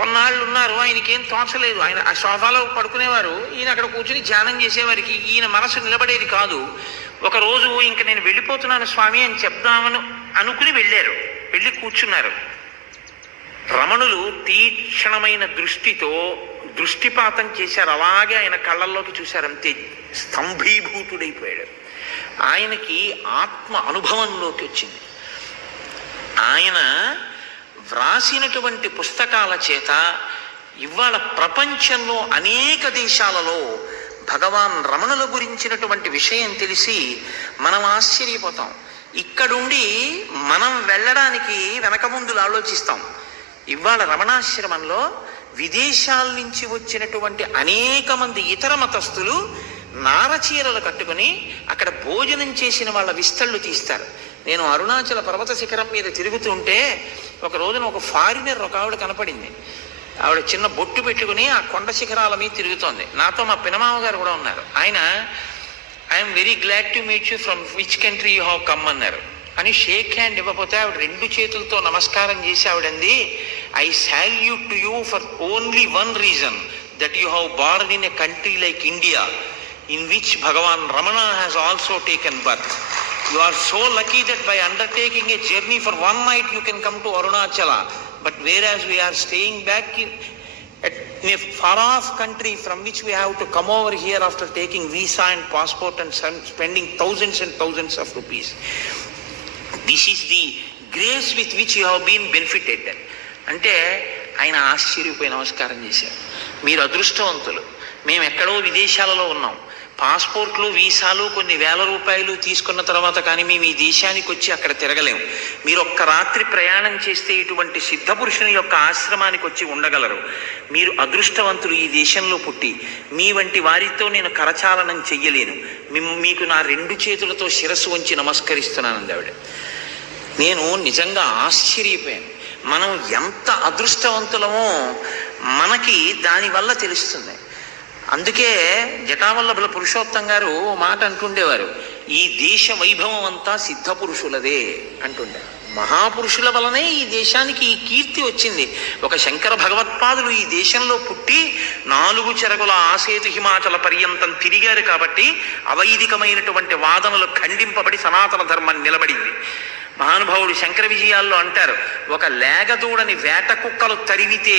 కొన్నాళ్ళు ఉన్నారు. ఆయనకేం తోచలేదు. ఆయన ఆ సోఫాలో పడుకునేవారు, ఈయన అక్కడ కూర్చుని ధ్యానం చేసేవారికి ఈయన మనసు నిలబడేది కాదు. ఒకరోజు ఇంక నేను వెళ్ళిపోతున్నాను స్వామి అని చెప్దామని అనుకుని వెళ్ళారు. వెళ్ళి కూర్చున్నారు. రమణులు తీక్షణమైన దృష్టితో దృష్టిపాతం చేశారు. అలాగే ఆయన కళ్ళల్లోకి చూశారు. అంతే స్తంభీభూతుడైపోయాడు. ఆయనకి ఆత్మ అనుభవంలోకి వచ్చింది. ఆయన వ్రాసినటువంటి పుస్తకాల చేత ఇవాళ ప్రపంచంలో అనేక దేశాలలో భగవాన్ రమణుల గురించినటువంటి విషయం తెలిసి మనం ఆశ్చర్యపోతాం. ఇక్కడుండి మనం వెళ్ళడానికి వెనక ముందులు ఆలోచిస్తాం. ఇవాళ రమణాశ్రమంలో విదేశాల నుంచి వచ్చినటువంటి అనేక మంది ఇతర మతస్థులు నారచీరలు కట్టుకుని అక్కడ భోజనం చేసిన వాళ్ళ విస్తళ్ళు తీస్తారు. నేను అరుణాచల పర్వత శిఖరం మీద తిరుగుతుంటే ఒక రోజున ఒక ఫారినర్ ఒక ఆవిడ కనపడింది. ఆవిడ చిన్న బొట్టు పెట్టుకుని ఆ కొండ శిఖరాల మీద తిరుగుతోంది. నాతో మా పినమామ గారు కూడా ఉన్నారు. ఆయన I'm very glad to meet you from which country you have come అన్నారు. అని షేక్ హ్యాండ్ ఇవ్వకపోతే ఆవిడ రెండు చేతులతో నమస్కారం చేసి ఆవిడంది, I salute to you for only one reason, that you have born in a country like India in which Bhagavan Ramana has also taken birth. You are so lucky that by undertaking a journey for one night you can come to Arunachala. But whereas we are staying back in a far off country from which we have to come over here after taking visa and passport and spending thousands and thousands of rupees. This is the grace with which you have been benefited. అంటే ఆయన ఆశ్చర్యపోయి నమస్కారం చేశారు. మీరు అదృష్టవంతులు. మేము ఎక్కడో విదేశాలలో ఉన్నాం. పాస్పోర్ట్లు వీసాలు కొన్ని వేల రూపాయలు తీసుకున్న తర్వాత కానీ మేము ఈ దేశానికి వచ్చి అక్కడ తిరగలేము. మీరు ఒక్క రాత్రి ప్రయాణం చేస్తే ఇటువంటి సిద్ధపురుషుని యొక్క ఆశ్రమానికి వచ్చి ఉండగలరు. మీరు అదృష్టవంతులు ఈ దేశంలో పుట్టి. మీ వంటి వారితో నేను కరచాలనం చెయ్యలేను. మీకు నా రెండు చేతులతో శిరస్సు వంచి నమస్కరిస్తున్నానండి ఆవిడ. నేను నిజంగా ఆశ్చర్యపోయాను. మనం ఎంత అదృష్టవంతులమో మనకి దానివల్ల తెలుస్తుంది. అందుకే జటావల్లభుల పురుషోత్తం గారు మాట అంటుండేవారు, ఈ దేశ వైభవం అంతా సిద్ధ పురుషులదే అంటుండే. మహాపురుషుల వలనే ఈ దేశానికి ఈ కీర్తి వచ్చింది. ఒక శంకర భగవత్పాదులు ఈ దేశంలో పుట్టి 4 చెరగుల ఆసేతు హిమాచల పర్యంతం తిరిగారు కాబట్టి అవైదికమైనటువంటి వాదనలు ఖండింపబడి సనాతన ధర్మం నిలబడింది. మహానుభావుడు శంకర విజయాల్లో అంటారు, ఒక లేగదూడని వేట కుక్కలు తరివితే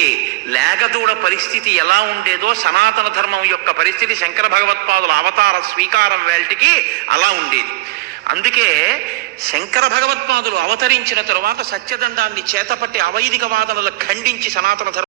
లేగదూడ పరిస్థితి ఎలా ఉండేదో సనాతన ధర్మం యొక్క పరిస్థితి శంకర భగవత్పాదుల అవతార స్వీకారం వేల్టికి అలా ఉండేది. అందుకే శంకర భగవత్పాదులు అవతరించిన తరువాత సత్యదండాన్ని చేతపట్టి అవైదిక వాదనలు ఖండించి సనాతన ధర్మం